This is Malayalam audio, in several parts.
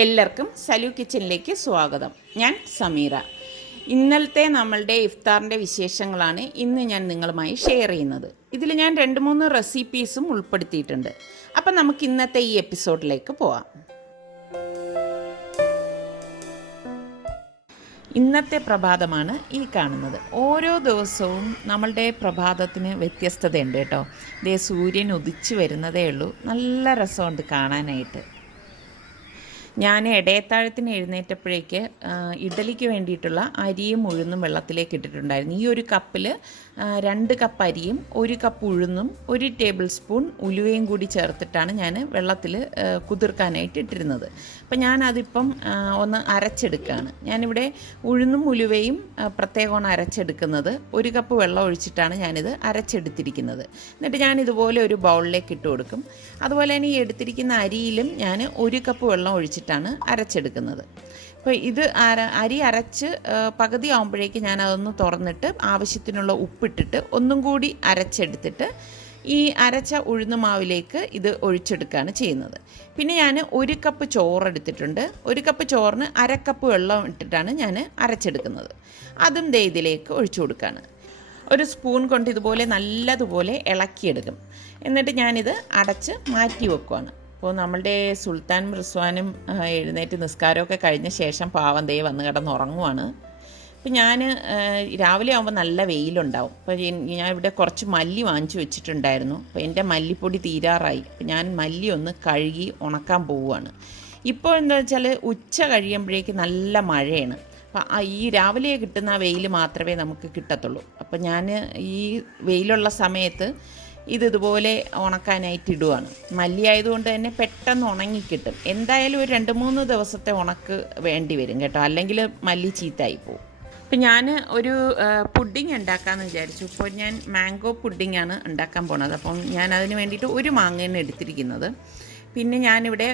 എല്ലാവർക്കും സലു കിച്ചണിലേക്ക് സ്വാഗതം. ഞാൻ സമീറ. ഇന്നലത്തെ നമ്മളുടെ ഇഫ്താറിൻ്റെ വിശേഷങ്ങളാണ് ഇന്ന് ഞാൻ നിങ്ങളുമായി ഷെയർ ചെയ്യുന്നത്. ഇതിൽ ഞാൻ 2-3 റെസിപ്പീസും ഉൾപ്പെടുത്തിയിട്ടുണ്ട്. അപ്പം നമുക്ക് ഇന്നത്തെ ഈ എപ്പിസോഡിലേക്ക് പോവാം. ഇന്നത്തെ പ്രഭാതമാണ് ഈ കാണുന്നത്. ഓരോ ദിവസവും നമ്മളുടെ പ്രഭാതത്തിന് വ്യത്യസ്തതയുണ്ട് കേട്ടോ. ദേ സൂര്യൻ ഉദിച്ചു വരുന്നതേ ഉള്ളൂ. നല്ല രസമുണ്ട് കാണാനായിട്ട്. ഞാൻ ഇടയത്താഴത്തിന് എഴുന്നേറ്റപ്പോഴേക്ക് ഇഡലിക്ക് വേണ്ടിയിട്ടുള്ള അരിയും ഉഴുന്നും വെള്ളത്തിലേക്ക് ഇട്ടിട്ടുണ്ടായിരുന്നു. ഈ ഒരു കപ്പിൽ 2 കപ്പ് അരിയും 1 കപ്പ് ഉഴുന്നും 1 ടേബിൾ സ്പൂൺ ഉലുവയും കൂടി ചേർത്തിട്ടാണ് ഞാൻ വെള്ളത്തിൽ കുതിർക്കാനായിട്ട് ഇട്ടിരുന്നത്. അപ്പം ഞാനതിപ്പം ഒന്ന് അരച്ചെടുക്കുകയാണ്. ഞാനിവിടെ ഉഴുന്നും ഉലുവയും പ്രത്യേകമാണ് അരച്ചെടുക്കുന്നത്. 1 കപ്പ് വെള്ളം ഒഴിച്ചിട്ടാണ് ഞാനിത് അരച്ചെടുത്തിരിക്കുന്നത്. എന്നിട്ട് ഞാനിതുപോലെ ഒരു ബൗളിലേക്ക് ഇട്ട് കൊടുക്കും. അതുപോലെ തന്നെ ഈ എടുത്തിരിക്കുന്ന അരിയിലും ഞാൻ 1 കപ്പ് വെള്ളം ഒഴിച്ചിട്ടാണ് അരച്ചെടുക്കുന്നത്. അപ്പോൾ ഇത് അരി അരച്ച് പകുതി ആകുമ്പോഴേക്ക് ഞാനതൊന്ന് തുറന്നിട്ട് ആവശ്യത്തിനുള്ള ഉപ്പിട്ടിട്ട് ഒന്നും കൂടി അരച്ചെടുത്തിട്ട് ഈ അരച്ച ഉഴുന്നുമാവിലേക്ക് ഇത് ഒഴിച്ചെടുക്കുകയാണ് ചെയ്യുന്നത്. പിന്നെ ഞാൻ 1 കപ്പ് ചോറെടുത്തിട്ടുണ്ട്. 1 കപ്പ് ചോറിന് 1/2 കപ്പ് വെള്ളം ഇട്ടിട്ടാണ് ഞാൻ അരച്ചെടുക്കുന്നത്. അതും ദേ ഇതിലേക്ക് ഒഴിച്ചു കൊടുക്കുകയാണ്. ഒരു സ്പൂൺ കൊണ്ട് ഇതുപോലെ നല്ലതുപോലെ ഇളക്കിയെടുക്കും. എന്നിട്ട് ഞാനിത് അടച്ച് മാറ്റി വെക്കുകയാണ്. അപ്പോൾ നമ്മളുടെ സുൽത്താൻ റിസ്വാനും എഴുന്നേറ്റ് നിസ്കാരമൊക്കെ കഴിഞ്ഞ ശേഷം പാവം ദേ വന്ന് കിടന്നുറങ്ങുവാണ്. അപ്പോൾ ഞാൻ രാവിലെ ആകുമ്പോൾ നല്ല വെയിലുണ്ടാവും. അപ്പോൾ ഞാൻ ഇവിടെ കുറച്ച് മല്ലി വാങ്ങിച്ചു വെച്ചിട്ടുണ്ടായിരുന്നു. അപ്പോൾ എൻ്റെ മല്ലിപ്പൊടി തീരാറായി. അപ്പോൾ ഞാൻ മല്ലി ഒന്ന് കഴുകി ഉണക്കാൻ പോവുകയാണ്. ഇപ്പോൾ എന്താ വെച്ചാൽ ഉച്ച കഴിയുമ്പോഴേക്ക് നല്ല മഴയാണ്. അപ്പോൾ ഈ രാവിലെ കിട്ടുന്ന ആ വെയിൽ മാത്രമേ നമുക്ക് കിട്ടത്തുള്ളൂ. അപ്പോൾ ഞാൻ ഈ വെയിലുള്ള സമയത്ത് ഇതുപോലെ ഉണക്കാനായിട്ട് ഇടുവാണ്. മല്ലി ആയതുകൊണ്ട് തന്നെ പെട്ടെന്ന് ഉണങ്ങിക്കിട്ടും. എന്തായാലും ഒരു 2-3 ദിവസത്തെ ഉണക്ക് വേണ്ടി വരും കേട്ടോ, അല്ലെങ്കിൽ മല്ലി ചീത്തയായി പോകും. അപ്പം ഞാൻ ഒരു പുഡിങ് ഉണ്ടാക്കാമെന്ന് വിചാരിച്ചു. ഇപ്പോൾ ഞാൻ മാംഗോ പുഡിങ്ങാണ് ഉണ്ടാക്കാൻ പോണത്. അപ്പം ഞാൻ അതിന് വേണ്ടിയിട്ട് 1 മാങ്ങയാണ് എടുത്തിരിക്കുന്നത്. പിന്നെ ഞാനിവിടെ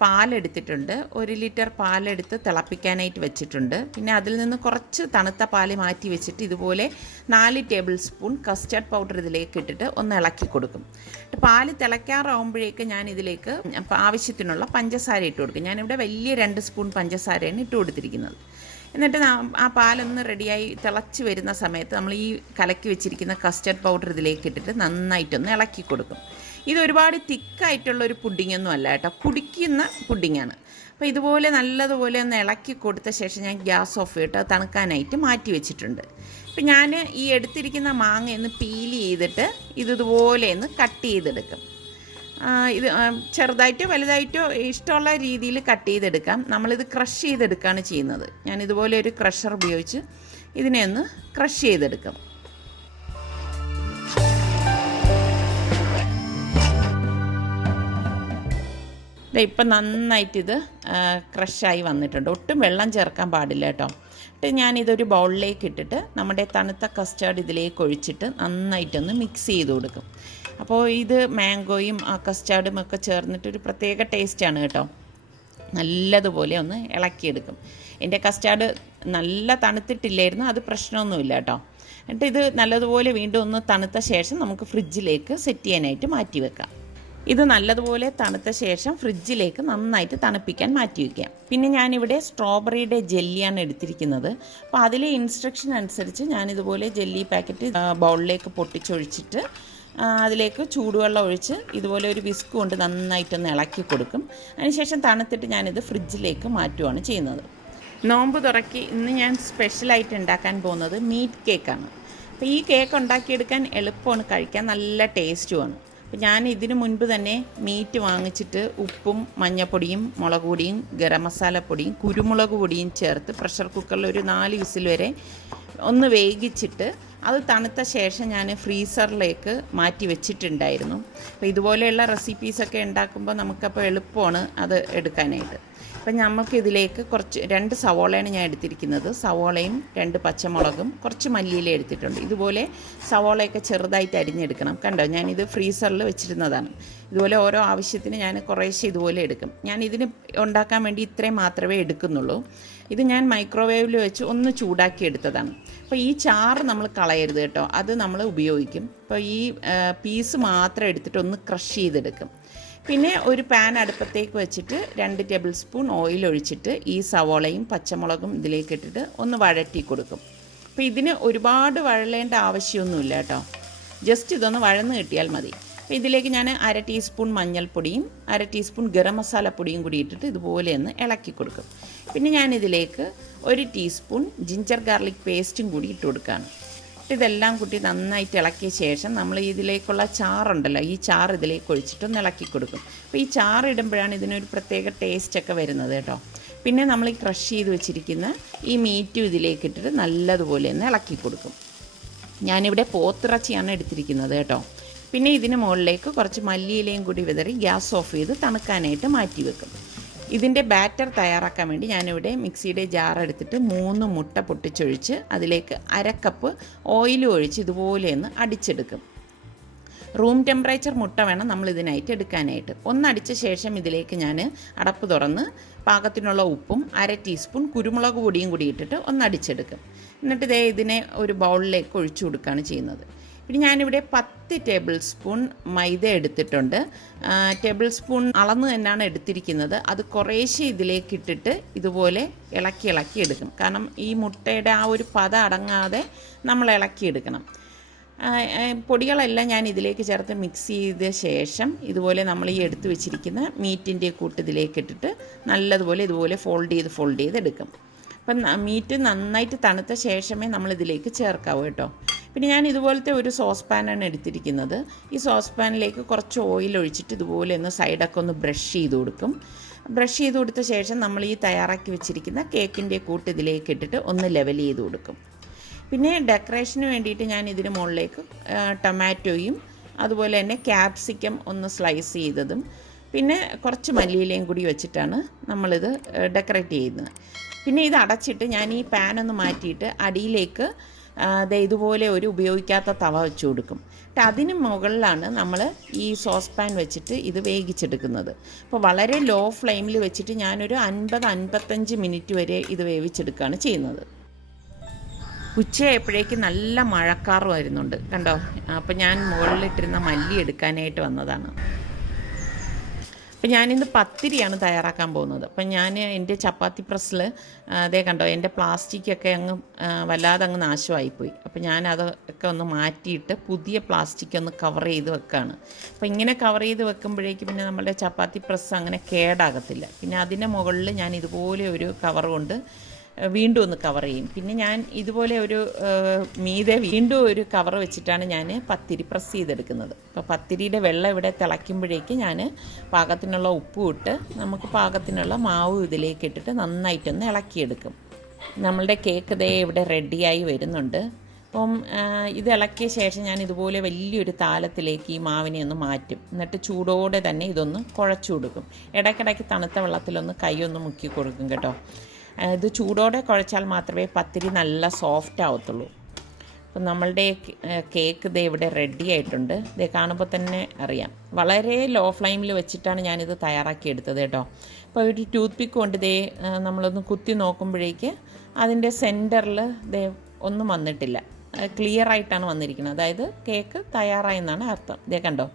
പാലെടുത്തിട്ടുണ്ട്. 1 ലിറ്റർ പാലെടുത്ത് തിളപ്പിക്കാനായിട്ട് വെച്ചിട്ടുണ്ട്. പിന്നെ അതിൽ നിന്ന് കുറച്ച് തണുത്ത പാല് മാറ്റി വെച്ചിട്ട് ഇതുപോലെ 4 ടേബിൾ സ്പൂൺ കസ്റ്റർഡ് പൗഡർ ഇതിലേക്ക് ഇട്ടിട്ട് ഒന്ന് ഇളക്കി കൊടുക്കും. പാല് തിളയ്ക്കാറാകുമ്പോഴേക്ക് ഞാൻ ഇതിലേക്ക് ആവശ്യത്തിനുള്ള പഞ്ചസാര ഇട്ട് കൊടുക്കും. ഞാനിവിടെ വലിയ 2 സ്പൂൺ പഞ്ചസാരയാണ് ഇട്ട് കൊടുത്തിരിക്കുന്നത്. എന്നിട്ട് ആ പാലൊന്ന് റെഡിയായി തിളച്ച് വരുന്ന സമയത്ത് നമ്മൾ ഈ കലക്കി വെച്ചിരിക്കുന്ന കസ്റ്റർഡ് പൗഡർ ഇതിലേക്ക് ഇട്ടിട്ട് നന്നായിട്ടൊന്ന് ഇളക്കി കൊടുക്കും. ഇതൊരുപാട് തിക്കായിട്ടുള്ളൊരു പുഡിങ്ങൊന്നും അല്ല കേട്ടോ, കുടിക്കുന്ന പുഡിങ്ങാണ്. അപ്പോൾ ഇതുപോലെ നല്ലതുപോലെ ഒന്ന് ഇളക്കി കൊടുത്ത ശേഷം ഞാൻ ഗ്യാസ് ഓഫ് ചെയ്തിട്ട് തണുക്കാനായിട്ട് മാറ്റി വെച്ചിട്ടുണ്ട്. അപ്പം ഞാൻ ഈ എടുത്തിരിക്കുന്ന മാങ്ങ ഒന്ന് പീൽ ചെയ്തിട്ട് ഇതുപോലെ ഒന്ന് കട്ട് ചെയ്തെടുക്കും. ഇത് ചെറുതായിട്ടോ വലുതായിട്ടോ ഇഷ്ടമുള്ള രീതിയിൽ കട്ട് ചെയ്തെടുക്കാം. നമ്മളിത് ക്രഷ് ചെയ്തെടുക്കുകയാണ് ചെയ്യുന്നത്. ഞാൻ ഇതുപോലെ ഒരു ക്രഷർ ഉപയോഗിച്ച് ഇതിനെ ഒന്ന് ക്രഷ് ചെയ്തെടുക്കും. ഇപ്പം നന്നായിട്ടിത് ക്രഷായി വന്നിട്ടുണ്ട്. ഒട്ടും വെള്ളം ചേർക്കാൻ പാടില്ല കേട്ടോ. എന്നിട്ട് ഞാനിതൊരു ബൗളിലേക്ക് ഇട്ടിട്ട് നമ്മുടെ തണുത്ത കസ്റ്റാർഡ് ഇതിലേക്ക് ഒഴിച്ചിട്ട് നന്നായിട്ടൊന്ന് മിക്സ് ചെയ്ത് കൊടുക്കും. അപ്പോൾ ഇത് മാംഗോയും ആ കസ്റ്റാർഡും ഒക്കെ ചേർന്നിട്ടൊരു പ്രത്യേക ടേസ്റ്റാണ് കേട്ടോ. നല്ലതുപോലെ ഒന്ന് ഇളക്കിയെടുക്കും. എൻ്റെ കസ്റ്റാർഡ് നല്ല തണുത്തിട്ടില്ലായിരുന്നു, അത് പ്രശ്നമൊന്നുമില്ല കേട്ടോ. എന്നിട്ട് ഇത് നല്ലതുപോലെ വീണ്ടും ഒന്ന് തണുത്ത ശേഷം നമുക്ക് ഫ്രിഡ്ജിലേക്ക് സെറ്റ് ചെയ്യാനായിട്ട് മാറ്റി വെക്കാം. ഇത് നല്ലതുപോലെ തണുത്ത ശേഷം ഫ്രിഡ്ജിലേക്ക് നന്നായിട്ട് തണുപ്പിക്കാൻ മാറ്റി വയ്ക്കാം. പിന്നെ ഞാനിവിടെ സ്ട്രോബെറിയുടെ ജെല്ലിയാണ് എടുത്തിരിക്കുന്നത്. അപ്പോൾ അതിലെ ഇൻസ്ട്രക്ഷൻ അനുസരിച്ച് ഞാനിതുപോലെ ജെല്ലി പാക്കറ്റ് ബൗളിലേക്ക് പൊട്ടിച്ചൊഴിച്ചിട്ട് അതിലേക്ക് ചൂടുവെള്ളം ഒഴിച്ച് ഇതുപോലെ ഒരു വിസ്ക് കൊണ്ട് നന്നായിട്ടൊന്ന് ഇളക്കി കൊടുക്കും. അതിനുശേഷം തണുത്തിട്ട് ഞാനിത് ഫ്രിഡ്ജിലേക്ക് മാറ്റുകയാണ് ചെയ്യുന്നത്. നോമ്പ് തുറക്കി ഇന്ന് ഞാൻ സ്പെഷ്യലായിട്ട് ഉണ്ടാക്കാൻ പോകുന്നത് മീറ്റ് കേക്കാണ്. അപ്പോൾ ഈ കേക്ക് ഉണ്ടാക്കിയെടുക്കാൻ എളുപ്പമാണ്, കഴിക്കാൻ നല്ല ടേസ്റ്റുമാണ്. അപ്പോൾ ഞാൻ ഇതിനു മുൻപ് തന്നെ മീറ്റ് വാങ്ങിച്ചിട്ട് ഉപ്പും മഞ്ഞൾപ്പൊടിയും മുളക് പൊടിയും ഗരം മസാലപ്പൊടിയും കുരുമുളക് പൊടിയും ചേർത്ത് പ്രഷർ കുക്കറിൽ ഒരു 4 വിസിൽ വരെ ഒന്ന് വേവിച്ചിട്ട് അത് തണുത്ത ശേഷം ഞാൻ ഫ്രീസറിലേക്ക് മാറ്റി വെച്ചിട്ടുണ്ടായിരുന്നു. അപ്പോൾ ഇതുപോലെയുള്ള റെസിപ്പീസൊക്കെ ഉണ്ടാക്കുമ്പോൾ നമുക്കപ്പോൾ എളുപ്പമാണ് അത് എടുക്കാനായിട്ട്. അപ്പം നമുക്കിതിലേക്ക് കുറച്ച് 2 സവോളയാണ് ഞാൻ എടുത്തിരിക്കുന്നത്. സവോളയും 2 പച്ചമുളകും കുറച്ച് മല്ലിയില എടുത്തിട്ടുണ്ട്. ഇതുപോലെ സവോളയൊക്കെ ചെറുതായിട്ട് അരിഞ്ഞെടുക്കണം. കണ്ടോ, ഞാനിത് ഫ്രീസറിൽ വെച്ചിരുന്നതാണ്. ഇതുപോലെ ഓരോ ആവശ്യത്തിന് ഞാൻ കുറേശ്ശെ ഇതുപോലെ എടുക്കും. ഞാൻ ഇതിന് ഉണ്ടാക്കാൻ വേണ്ടി ഇത്രയും മാത്രമേ എടുക്കുന്നുള്ളൂ. ഇത് ഞാൻ മൈക്രോവേവിൽ വെച്ച് ഒന്ന് ചൂടാക്കി എടുത്തതാണ്. അപ്പോൾ ഈ ചാറ് നമ്മൾ കളയരുത് കേട്ടോ, അത് നമ്മൾ ഉപയോഗിക്കും. അപ്പോൾ ഈ പീസ് മാത്രം എടുത്തിട്ട് ഒന്ന് ക്രഷ് ചെയ്തെടുക്കും. പിന്നെ ഒരു പാൻ അടുപ്പത്തേക്ക് വെച്ചിട്ട് 2 ടേബിൾ സ്പൂൺ ഓയിൽ ഒഴിച്ചിട്ട് ഈ സവോളയും പച്ചമുളകും ഇതിലേക്ക് ഇട്ടിട്ട് ഒന്ന് വഴറ്റി കൊടുക്കും. അപ്പോൾ ഇതിന് ഒരുപാട് വഴലേണ്ട ആവശ്യമൊന്നുമില്ല കേട്ടോ, ജസ്റ്റ് ഇതൊന്ന് വഴന്ന് കിട്ടിയാൽ മതി. അപ്പോൾ ഇതിലേക്ക് ഞാൻ 1/2 ടീസ്പൂൺ മഞ്ഞൾപ്പൊടിയും 1/2 ടീസ്പൂൺ ഗരം മസാലപ്പൊടിയും കൂടി ഇട്ടിട്ട് ഇതുപോലെ ഒന്ന് ഇളക്കി കൊടുക്കും. പിന്നെ ഞാനിതിലേക്ക് 1 ടീസ്പൂൺ ജിഞ്ചർ ഗാർലിക് പേസ്റ്റും കൂടി ഇട്ട് കൊടുക്കുകയാണ്. ഇതെല്ലാം കൂട്ടി നന്നായിട്ട് ഇളക്കിയ ശേഷം നമ്മൾ ഇതിലേക്കുള്ള ചാറുണ്ടല്ലോ, ഈ ചാറ് ഇതിലേക്ക് ഒഴിച്ചിട്ടൊന്ന് ഇളക്കി കൊടുക്കും. അപ്പോൾ ഈ ചാറ് ഇടുമ്പോഴാണ് ഇതിനൊരു പ്രത്യേക ടേസ്റ്റൊക്കെ വരുന്നത് കേട്ടോ. പിന്നെ നമ്മൾ ഈ ക്രഷ് ചെയ്ത് വെച്ചിരിക്കുന്ന ഈ മീറ്റും ഇതിലേക്ക് ഇട്ടിട്ട് നല്ലതുപോലെ ഒന്ന് ഇളക്കി കൊടുക്കും. ഞാനിവിടെ പോത്തിറച്ചിയാണ് എടുത്തിരിക്കുന്നത് കേട്ടോ. പിന്നെ ഇതിന് മുകളിലേക്ക് കുറച്ച് മല്ലിയിലയും കൂടി വിതറി ഗ്യാസ് ഓഫ് ചെയ്ത് തണുക്കാനായിട്ട് മാറ്റി വെക്കും. ഇതിൻ്റെ ബാറ്റർ തയ്യാറാക്കാൻ വേണ്ടി ഞാനിവിടെ മിക്സിയുടെ ജാർ എടുത്തിട്ട് 3 മുട്ട പൊട്ടിച്ചൊഴിച്ച് അതിലേക്ക് 1/2 കപ്പ് ഓയിൽ ഒഴിച്ച് ഇതുപോലെ ഒന്ന് അടിച്ചെടുക്കും. റൂം ടെമ്പറേച്ചർ മുട്ട വേണം നമ്മൾ ഇതിനായിട്ട് എടുക്കാനായിട്ട്. ഒന്നടിച്ച ശേഷം ഇതിലേക്ക് ഞാൻ അടപ്പ് തുറന്ന് പാകത്തിനുള്ള ഉപ്പും 1/2 ടീസ്പൂൺ കുരുമുളക് പൊടിയും കൂടി ഇട്ടിട്ട് ഒന്നടിച്ചെടുക്കും. എന്നിട്ട് ഇതിനെ ഒരു ബൗളിലേക്ക് ഒഴിച്ചു കൊടുക്കുകയാണ് ചെയ്യുന്നത്. പിന്നെ ഞാനിവിടെ 10 ടേബിൾ സ്പൂൺ മൈദ എടുത്തിട്ടുണ്ട്. ടേബിൾ സ്പൂൺ അളന്ന് തന്നെയാണ് എടുത്തിരിക്കുന്നത്. അത് കുറേശ്ശെ ഇതിലേക്ക് ഇട്ടിട്ട് ഇതുപോലെ ഇളക്കി എടുക്കും. കാരണം ഈ മുട്ടയുടെ ആ ഒരു പത അടങ്ങാതെ നമ്മൾ ഇളക്കിയെടുക്കണം. പൊടികളെല്ലാം ഞാൻ ഇതിലേക്ക് ചേർത്ത് മിക്സ് ചെയ്ത ശേഷം ഇതുപോലെ നമ്മൾ ഈ എടുത്ത് വെച്ചിരിക്കുന്ന മീറ്റിൻ്റെ കൂട്ട് ഇതിലേക്ക് ഇട്ടിട്ട് നല്ലതുപോലെ ഇതുപോലെ ഫോൾഡ് ചെയ്ത് എടുക്കും. അപ്പം മീറ്റ് നന്നായിട്ട് തണുത്ത ശേഷമേ നമ്മളിതിലേക്ക് ചേർക്കാവൂ കേട്ടോ. പിന്നെ ഞാൻ ഇതുപോലത്തെ ഒരു സോസ് പാനാണ് എടുത്തിരിക്കുന്നത്. ഈ സോസ് പാനിലേക്ക് കുറച്ച് ഓയിൽ ഒഴിച്ചിട്ട് ഇതുപോലെ ഒന്ന് സൈഡൊക്കെ ഒന്ന് ബ്രഷ് ചെയ്ത് കൊടുക്കും. ബ്രഷ് ചെയ്ത് കൊടുത്ത ശേഷം നമ്മൾ ഈ തയ്യാറാക്കി വെച്ചിരിക്കുന്ന കേക്കിൻ്റെ കൂട്ട് ഇതിലേക്ക് ഇട്ടിട്ട് ഒന്ന് ലെവൽ ചെയ്ത് കൊടുക്കും. പിന്നെ ഡെക്കറേഷന് വേണ്ടിയിട്ട് ഞാൻ ഇതിന് മുകളിലേക്ക് ടൊമാറ്റോയും അതുപോലെ തന്നെ ക്യാപ്സിക്കം ഒന്ന് സ്ലൈസ് ചെയ്തതും പിന്നെ കുറച്ച് മല്ലിയിലയും കൂടി വെച്ചിട്ടാണ് നമ്മളിത് ഡെക്കറേറ്റ് ചെയ്യുന്നത്. പിന്നെ ഇത് അടച്ചിട്ട് ഞാൻ ഈ പാനൊന്ന് മാറ്റിയിട്ട് അടിയിലേക്ക് ഇതുപോലെ ഒരു ഉപയോഗിക്കാത്ത തവ വെച്ച് കൊടുക്കും. എന്നിട്ട് അതിന് മുകളിലാണ് നമ്മൾ ഈ സോസ് പാൻ വെച്ചിട്ട് ഇത് വേവിച്ചെടുക്കുന്നത്. അപ്പോൾ വളരെ ലോ ഫ്ലെയിമിൽ വെച്ചിട്ട് ഞാനൊരു 50-55 മിനിറ്റ് വരെ ഇത് വേവിച്ചെടുക്കുകയാണ് ചെയ്യുന്നത്. ഉച്ചയായപ്പോഴേക്ക് നല്ല മഴക്കാറ് വരുന്നുണ്ട് കണ്ടോ. അപ്പോൾ ഞാൻ മുകളിലിട്ടിരുന്ന മല്ലി എടുക്കാനായിട്ട് വന്നതാണ്. അപ്പം ഞാനിന്ന് പത്തിരിയാണ് തയ്യാറാക്കാൻ പോകുന്നത്. അപ്പം ഞാൻ എൻ്റെ ചപ്പാത്തി പ്രസ്സിൽ അതേ കണ്ടോ എൻ്റെ പ്ലാസ്റ്റിക്കൊക്കെ അങ്ങ് വല്ലാതെ അങ്ങ് നാശമായിപ്പോയി. അപ്പം ഞാനതൊക്കെ ഒന്ന് മാറ്റിയിട്ട് പുതിയ പ്ലാസ്റ്റിക് ഒന്ന് കവർ ചെയ്ത് വെക്കുകയാണ്. അപ്പം ഇങ്ങനെ കവർ ചെയ്ത് വെക്കുമ്പോഴേക്ക് പിന്നെ നമ്മുടെ ചപ്പാത്തി പ്രസ് അങ്ങനെ കേടാകത്തില്ല. പിന്നെ അതിൻ്റെ മുകളിൽ ഞാൻ ഇതുപോലെ ഒരു കവർ കൊണ്ട് വീണ്ടും ഒന്ന് കവർ ചെയ്യും. പിന്നെ ഞാൻ ഇതുപോലെ ഒരു മീതെ വീണ്ടും ഒരു കവർ വെച്ചിട്ടാണ് ഞാൻ പത്തിരി പ്രസ് ചെയ്തെടുക്കുന്നത്. അപ്പോൾ പത്തിരിയുടെ വെള്ളം ഇവിടെ തിളയ്ക്കുമ്പോഴേക്ക് ഞാൻ പാകത്തിനുള്ള ഉപ്പും ഇട്ട് നമുക്ക് പാകത്തിനുള്ള മാവ് ഇതിലേക്ക് ഇട്ടിട്ട് നന്നായിട്ടൊന്ന് ഇളക്കിയെടുക്കും. നമ്മളുടെ കേക്ക് ദേ ഇവിടെ റെഡിയായി വരുന്നുണ്ട്. അപ്പം ഇത് ഇളക്കിയ ശേഷം ഞാൻ ഇതുപോലെ വലിയൊരു താലത്തിലേക്ക് ഈ മാവിനെ ഒന്ന് മാറ്റും. എന്നിട്ട് ചൂടോടെ തന്നെ ഇതൊന്ന് കുഴച്ചു കൊടുക്കും. ഇടയ്ക്കിടയ്ക്ക് തണുത്ത വെള്ളത്തിലൊന്ന് കൈയൊന്ന് മുക്കി കൊടുക്കും കേട്ടോ. ഇത് ചൂടോടെ കുഴച്ചാൽ മാത്രമേ പത്തിരി നല്ല സോഫ്റ്റ് ആവത്തുള്ളൂ. അപ്പം നമ്മളുടെ കേക്ക് ദേ ഇവിടെ റെഡി ആയിട്ടുണ്ട്. ഇത് കാണുമ്പോൾ തന്നെ അറിയാം. വളരെ ലോ ഫ്ലെയിമിൽ വെച്ചിട്ടാണ് ഞാനിത് തയ്യാറാക്കിയെടുത്തത് കേട്ടോ. അപ്പോൾ ഒരു ടൂത്ത് പിക്ക് കൊണ്ട് ദേ നമ്മളൊന്ന് കുത്തി നോക്കുമ്പോഴേക്ക് അതിൻ്റെ സെൻറ്ററിൽ ദേ ഒന്നും വന്നിട്ടില്ല, ക്ലിയർ ആയിട്ടാണ് വന്നിരിക്കുന്നത്. അതായത് കേക്ക് തയ്യാറായെന്നാണ് അർത്ഥം. ഇതേ കണ്ടോ,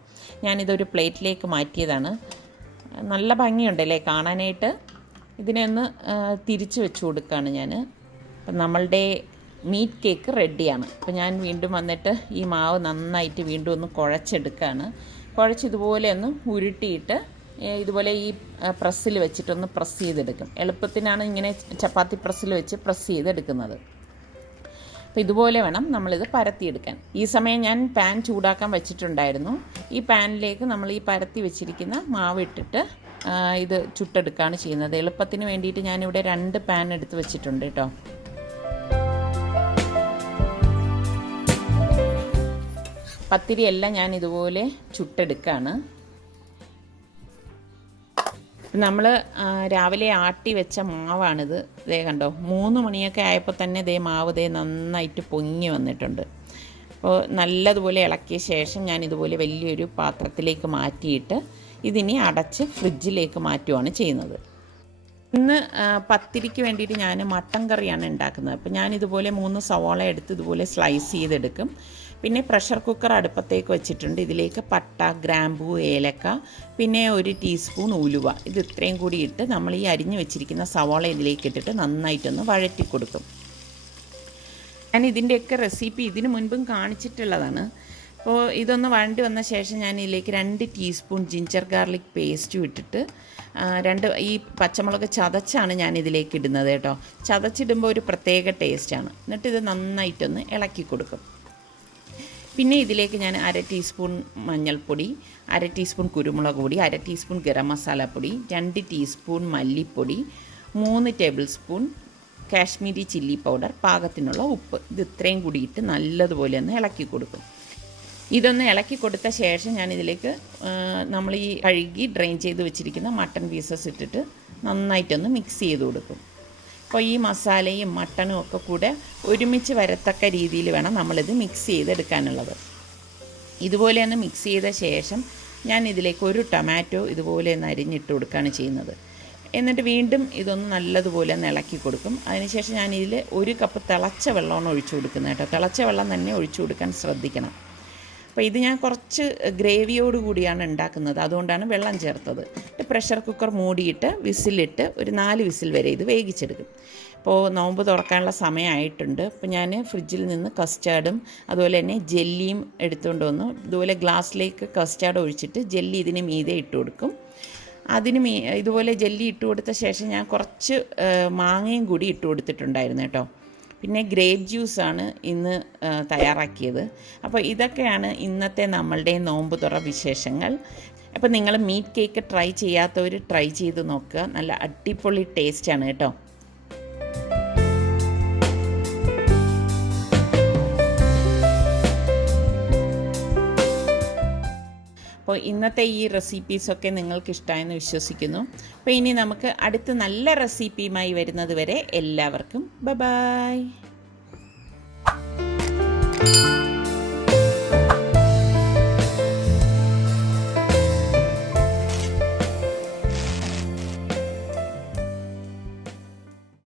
ഞാനിതൊരു പ്ലേറ്റിലേക്ക് മാറ്റിയതാണ്. നല്ല ഭംഗിയുണ്ടല്ലേ കാണാനായിട്ട്. ഇതിനെ ഒന്ന് തിരിച്ച് വെച്ച് കൊടുക്കുകയാണ് ഞാൻ. അപ്പം നമ്മളുടെ മീറ്റ് കേക്ക് റെഡിയാണ്. അപ്പോൾ ഞാൻ വീണ്ടും വന്നിട്ട് ഈ മാവ് നന്നായിട്ട് വീണ്ടും ഒന്ന് കുഴച്ചെടുക്കുകയാണ്. ഇതുപോലെ ഒന്ന് ഉരുട്ടിയിട്ട് ഇതുപോലെ ഈ പ്രസ്സിൽ വെച്ചിട്ടൊന്ന് പ്രസ് ചെയ്തെടുക്കും. എളുപ്പത്തിനാണ് ഇങ്ങനെ ചപ്പാത്തി പ്രസ്സിൽ വെച്ച് പ്രസ് ചെയ്തെടുക്കുന്നത്. അപ്പോൾ ഇതുപോലെ വേണം നമ്മളിത് പരത്തിയെടുക്കാൻ. ഈ സമയം ഞാൻ പാൻ ചൂടാക്കാൻ വെച്ചിട്ടുണ്ടായിരുന്നു. ഈ പാനിലേക്ക് നമ്മൾ ഈ പരത്തി വെച്ചിരിക്കുന്ന മാവ് ഇട്ടിട്ട് ഇത് ചുട്ടെടുക്കുകയാണ് ചെയ്യുന്നത്. എളുപ്പത്തിന് വേണ്ടിയിട്ട് ഞാനിവിടെ 2 പാൻ എടുത്ത് വെച്ചിട്ടുണ്ട് കേട്ടോ. പത്തിരിയെല്ലാം ഞാൻ ഇതുപോലെ ചുട്ടെടുക്കുകയാണ്. നമ്മൾ രാവിലെ ആട്ടി വെച്ച മാവാണിത്. ദേ കണ്ടോ, 3 മണിയൊക്കെ ആയപ്പോൾ തന്നെ ദേ മാവ് ദേ നന്നായിട്ട് പൊങ്ങി വന്നിട്ടുണ്ട്. അപ്പോൾ നല്ലതുപോലെ ഇളക്കിയ ശേഷം ഞാൻ ഇതുപോലെ വലിയൊരു പാത്രത്തിലേക്ക് മാറ്റിയിട്ട് ഇതിനി അടച്ച് ഫ്രിഡ്ജിലേക്ക് മാറ്റുകയാണ് ചെയ്യുന്നത്. ഇന്ന് പത്തിരിക്ക് വേണ്ടിയിട്ട് ഞാൻ മട്ടൻ കറിയാണ് ഉണ്ടാക്കുന്നത്. അപ്പോൾ ഞാനിതുപോലെ 3 സവാള എടുത്ത് ഇതുപോലെ സ്ലൈസ് ചെയ്തെടുക്കും. പിന്നെ പ്രഷർ കുക്കർ അടുപ്പത്തേക്ക് വെച്ചിട്ടുണ്ട്. ഇതിലേക്ക് പട്ട, ഗ്രാമ്പൂ, ഏലക്ക, പിന്നെ 1 ടീസ്പൂൺ ഉലുവ, ഇത് ഇത്രയും കൂടി ഇട്ട് നമ്മൾ ഈ അരിഞ്ഞു വെച്ചിരിക്കുന്ന സവാള ഇതിലേക്ക് ഇട്ടിട്ട് നന്നായിട്ടൊന്ന് വഴറ്റി കൊടുക്കും. ഞാൻ ഇതിൻ്റെയൊക്കെ റെസിപ്പി ഇതിന് മുൻപും കാണിച്ചിട്ടുള്ളതാണ്. അപ്പോൾ ഇതൊന്ന് വഴണ്ടി വന്ന ശേഷം ഞാൻ ഇതിലേക്ക് 2 ടീസ്പൂൺ ജിഞ്ചർ ഗാർലിക് പേസ്റ്റും ഇട്ടിട്ട് ഈ പച്ചമുളക് ചതച്ചാണ് ഞാൻ ഇതിലേക്ക് ഇടുന്നത് കേട്ടോ. ചതച്ചിടുമ്പോൾ ഒരു പ്രത്യേക ടേസ്റ്റാണ്. എന്നിട്ട് ഇത് നന്നായിട്ടൊന്ന് ഇളക്കി കൊടുക്കും. പിന്നെ ഇതിലേക്ക് ഞാൻ 1/2 ടീസ്പൂൺ മഞ്ഞൾപ്പൊടി, 1/2 ടീസ്പൂൺ കുരുമുളക് പൊടി, 1/2 ടീസ്പൂൺ ഗരം മസാലപ്പൊടി, 2 ടീസ്പൂൺ മല്ലിപ്പൊടി, 3 table spoon Kashmiri chilli powder, പാകത്തിനുള്ള ഉപ്പ്, ഇത് ഇത്രയും കൂടിയിട്ട് നല്ലതുപോലെ ഒന്ന് ഇളക്കി കൊടുക്കും. ഇതൊന്ന് ഇളക്കി കൊടുത്ത ശേഷം ഞാനിതിലേക്ക് നമ്മൾ ഈ കഴുകി ഡ്രെയിൻ ചെയ്ത് വെച്ചിരിക്കുന്ന മട്ടൺ പീസസ് ഇട്ടിട്ട് നന്നായിട്ടൊന്ന് മിക്സ് ചെയ്ത് കൊടുക്കും. അപ്പോൾ ഈ മസാലയും മട്ടണും ഒക്കെ കൂടെ ഒരുമിച്ച് വരത്തക്ക രീതിയിൽ വേണം നമ്മളിത് മിക്സ് ചെയ്തെടുക്കാനുള്ളത്. ഇതുപോലെ ഒന്ന് മിക്സ് ചെയ്ത ശേഷം ഞാൻ ഇതിലേക്ക് 1 ടൊമാറ്റോ ഇതുപോലെ ഒന്ന് അരിഞ്ഞിട്ട് കൊടുക്കുകയാണ് ചെയ്യുന്നത്. എന്നിട്ട് വീണ്ടും ഇതൊന്ന് നല്ലതുപോലെ ഒന്ന് ഇളക്കി കൊടുക്കും. അതിനുശേഷം ഞാനിതിൽ 1 കപ്പ് തിളച്ച വെള്ളമാണ് ഒഴിച്ചു കൊടുക്കുന്നത് കേട്ടോ. തിളച്ച വെള്ളം തന്നെ ഒഴിച്ചു കൊടുക്കാൻ ശ്രദ്ധിക്കണം. അപ്പോൾ ഇത് ഞാൻ കുറച്ച് ഗ്രേവിയോട് കൂടിയാണ് ഉണ്ടാക്കുന്നത്, അതുകൊണ്ടാണ് വെള്ളം ചേർത്തത്. പ്രഷർ കുക്കർ മൂടിയിട്ട് വിസിലിട്ട് ഒരു 4 വിസിൽ വരെ ഇത് വേവിച്ചെടുക്കും. അപ്പോൾ നോമ്പ് തുറക്കാനുള്ള സമയമായിട്ടുണ്ട്. അപ്പോൾ ഞാൻ ഫ്രിഡ്ജിൽ നിന്ന് കസ്റ്റാർഡും അതുപോലെ തന്നെ ജെല്ലിയും എടുത്തുകൊണ്ട് വന്നു. ഇതുപോലെ ഗ്ലാസ്സിലേക്ക് കസ്റ്റാർഡ് ഒഴിച്ചിട്ട് ജെല്ലി ഇതിന് മീതെ ഇട്ട് കൊടുക്കും. ഇതുപോലെ ജെല്ലി ഇട്ട് കൊടുത്ത ശേഷം ഞാൻ കുറച്ച് മാങ്ങയും കൂടി ഇട്ട് കൊടുത്തിട്ടുണ്ടായിരുന്നു കേട്ടോ. പിന്നെ ഗ്രേപ്പ് ജ്യൂസാണ് ഇന്ന് തയ്യാറാക്കിയത്. അപ്പോൾ ഇതൊക്കെയാണ് ഇന്നത്തെ നമ്മളുടെ നോമ്പ് തുറ വിശേഷങ്ങൾ. അപ്പോൾ നിങ്ങൾ മീറ്റ് കേക്ക് ട്രൈ ചെയ്യാത്തവർ ട്രൈ ചെയ്ത് നോക്കുക. നല്ല അടിപൊളി ടേസ്റ്റാണ് കേട്ടോ. അപ്പോൾ ഇന്നത്തെ ഈ റെസിപ്പീസൊക്കെ നിങ്ങൾക്ക് ഇഷ്ടമായെന്ന് വിശ്വസിക്കുന്നു. അപ്പോൾ ഇനി നമുക്ക് അടുത്ത നല്ല റെസിപ്പിയുമായി വരുന്നത് വരെ എല്ലാവർക്കും ബൈ.